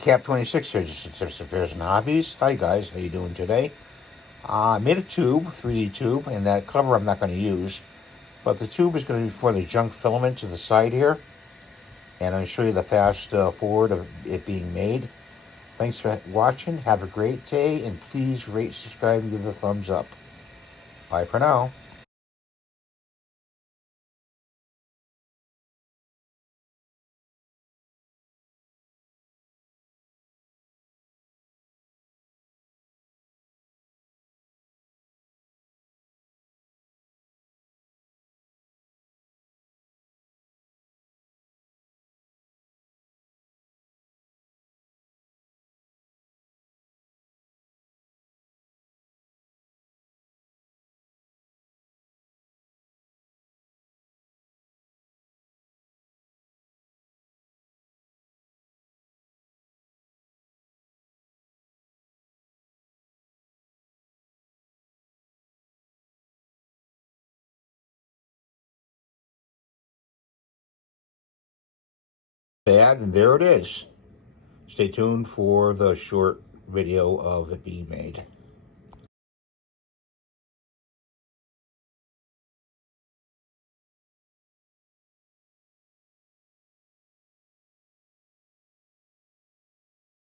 Cap 26 here, just affairs and hobbies. Hi guys, how you doing today? I made a tube, 3D tube, and that cover I'm not going to use, but the tube is going to be for the junk filament to the side here, and I'll show you the fast forward of it being made. Thanks for watching. Have a great day, and please rate, subscribe, and give a thumbs up. Bye for now. And there it is. Stay tuned for the short video of it being made.